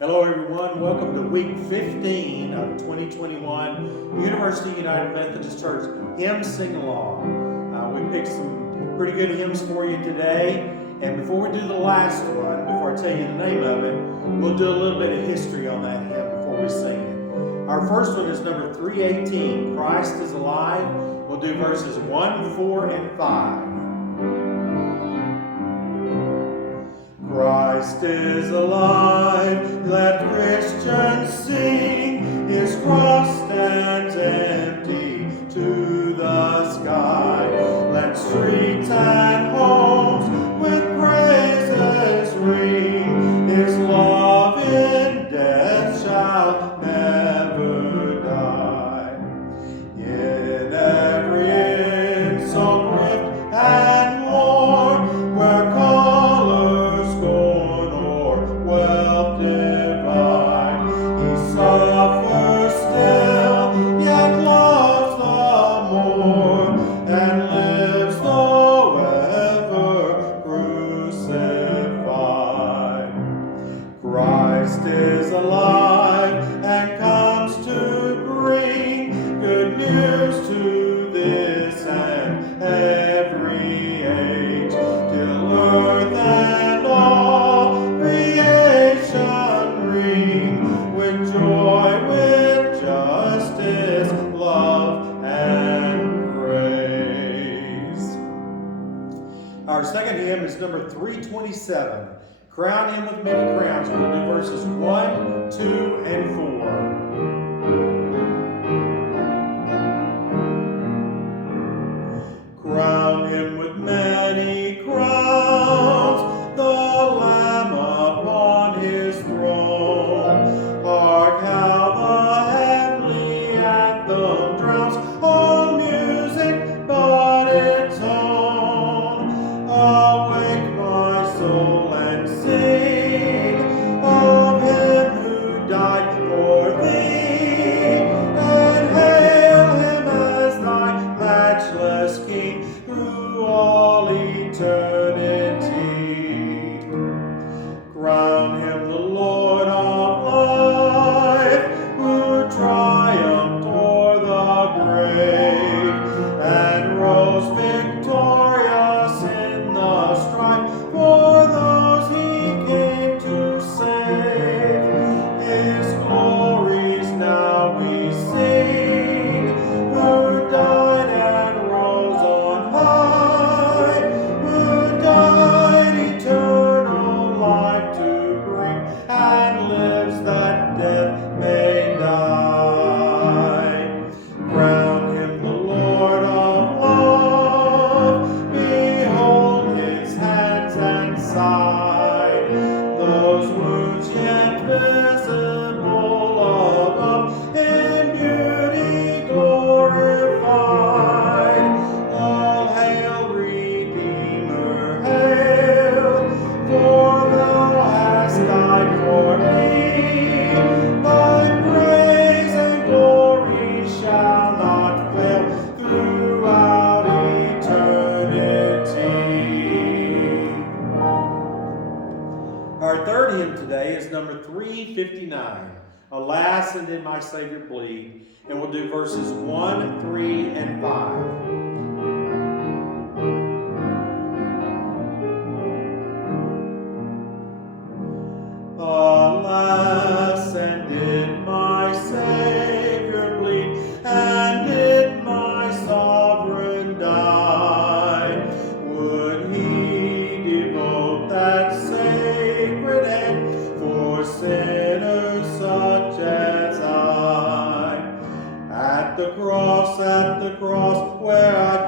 Hello everyone, welcome to week 15 of 2021 University United Methodist Church Hymn Sing Along. We picked some pretty good hymns for you today, and before we do the last one, before I tell you the name of it, we'll do a little bit of history on that hymn before we sing it. Our first one is number 318, Christ is Alive. We'll do verses 1, 4, and 5. Christ is alive, let Christians sing, his cross stands empty to the sky. Let streets and homes with praises ring, his love in death shall never die. In every insult, rift, and war, where colors scorn or wealth divide, he suffers still, yet loves the more, and lives though ever crucified. Christ is alive and comes to bring good news to this and every age, till earth and all creation ring with joy, with justice, love, and praise. Our second hymn is number 327. Crown him with many crowns. We'll do verses 1, 2, and 4. Crown him with many crowns, the Lamb upon his throne. Hark how the heavenly anthem drowns all music but its own. Awake my soul and sing of him who died for thee, and hail him as thy matchless King through all eternity. Crown him the Lord of life, who triumphed o'er the grave, and rose victorious in the strife for those he came to save. His glories now we sing, who died and rose on high, who died eternal life to bring, and lives that death may die. Crown him the Lord of love, behold his hands and side, those wounds yet visible above, in beauty glorified. All hail, Redeemer, hail, for thou hast died for me. Thy praise and glory shall not fail throughout eternity. Our third hymn today is number 359, Alas, and did my Savior bleed? And we'll do verses 1, 3, and 5. Alas, and did my Savior bleed, and did my sovereign die? Would he devote that sacred end for sinners such as I? At the cross, where I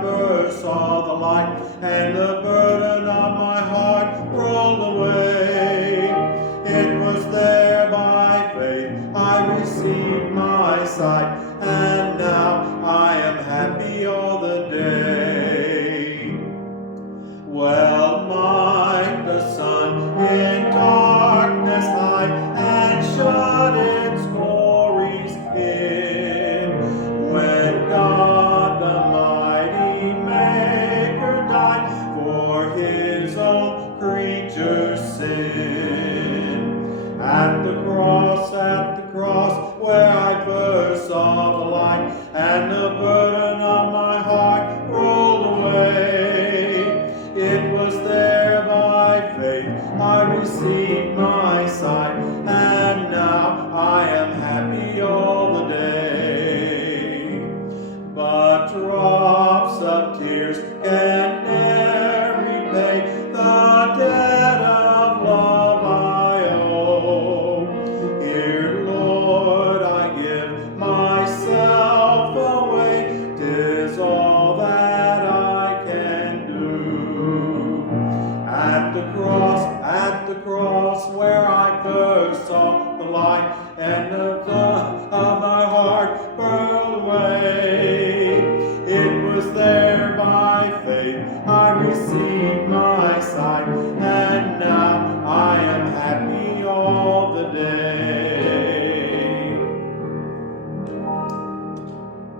first saw the light, and the blood of my heart burned away. It was there by faith I received my sight, and now I am happy all the day.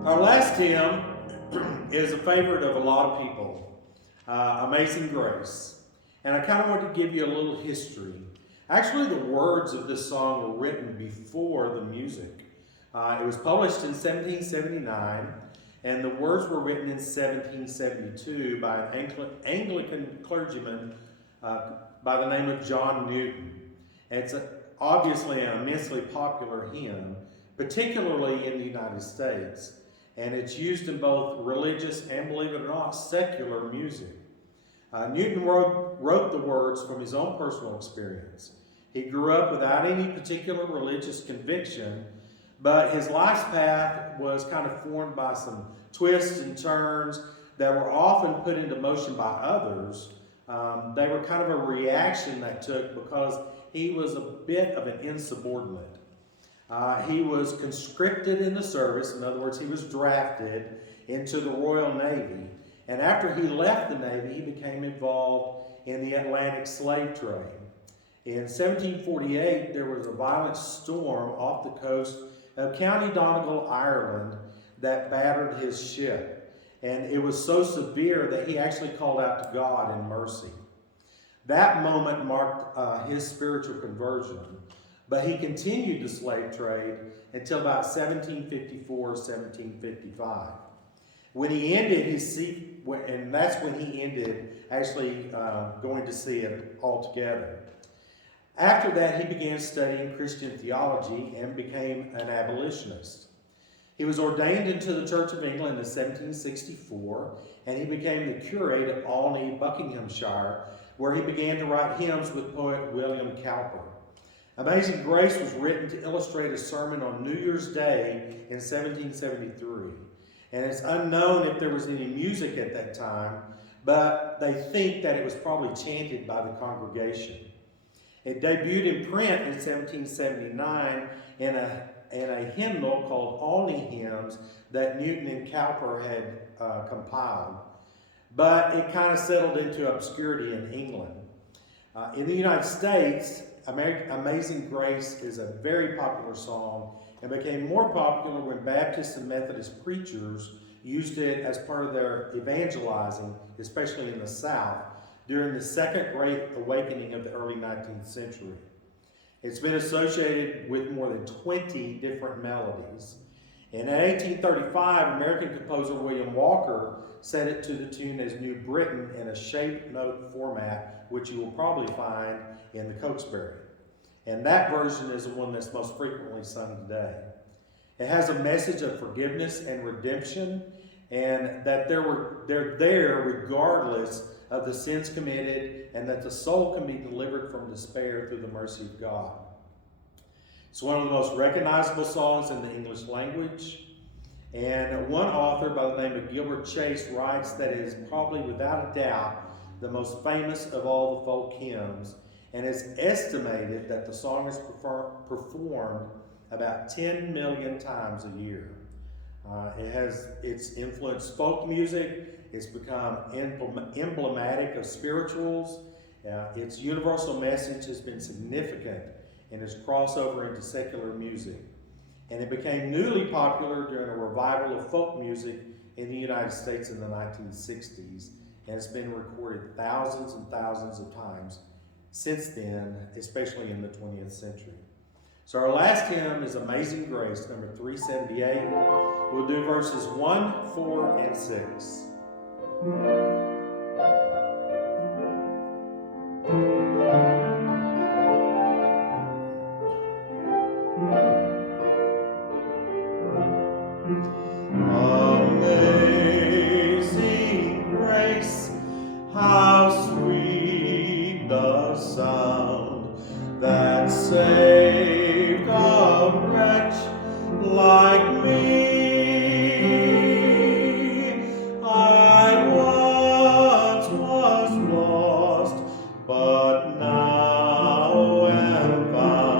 Our last hymn is a favorite of a lot of people, Amazing Grace. And I kind of want to give you a little history. Actually, the words of this song were written before the music. It was published in 1779, and the words were written in 1772 by an Anglican clergyman by the name of John Newton. It's obviously an immensely popular hymn, particularly in the United States, and it's used in both religious and, believe it or not, secular music. Newton wrote the words from his own personal experience. He grew up without any particular religious conviction, but his life's path was kind of formed by some twists and turns that were often put into motion by others. They were kind of a reaction that took because he was a bit of an insubordinate. He was conscripted in the service. In other words, he was drafted into the Royal Navy. And after he left the Navy, he became involved in the Atlantic slave trade. In 1748, there was a violent storm off the coast of County Donegal, Ireland, that battered his ship. And it was so severe that he actually called out to God in mercy. That moment marked his spiritual conversion. But he continued the slave trade until about 1754, 1755. When he ended his sea, and that's when he ended actually going to sea it altogether. After that, he began studying Christian theology and became an abolitionist. He was ordained into the Church of England in 1764, and he became the curate at Olney, Buckinghamshire, where he began to write hymns with poet William Cowper. Amazing Grace was written to illustrate a sermon on New Year's Day in 1773. And it's unknown if there was any music at that time, but they think that it was probably chanted by the congregation. It debuted in print in 1779 in a hymnal called Olney Hymns that Newton and Cowper had compiled. But it kind of settled into obscurity in England. In the United States, Amazing Grace is a very popular song and became more popular when Baptist and Methodist preachers used it as part of their evangelizing, especially in the South, during the Second Great Awakening of the early 19th century. It's been associated with more than 20 different melodies. And in 1835, American composer William Walker set it to the tune as New Britain in a shaped note format, which you will probably find in the Cokesbury. And that version is the one that's most frequently sung today. It has a message of forgiveness and redemption, and that they're there regardless of the sins committed, and that the soul can be delivered from despair through the mercy of God. It's one of the most recognizable songs in the English language, and one author by the name of Gilbert Chase writes that it is probably without a doubt the most famous of all the folk hymns, and it's estimated that the song is performed about 10 million times a year. It's influenced folk music. It's become emblematic of spirituals. Its universal message has been significant in its crossover into secular music. And it became newly popular during a revival of folk music in the United States in the 1960s. And it's been recorded thousands and thousands of times since then, especially in the 20th century. So our last hymn is Amazing Grace, number 378. We'll do verses 1, 4, and 6. Amazing grace, how sweet the sound that saved a wretch like me. I once was lost, but now am found.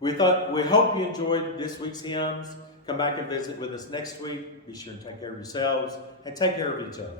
We hope you enjoyed this week's hymns. Come back and visit with us next week. Be sure to take care of yourselves and take care of each other.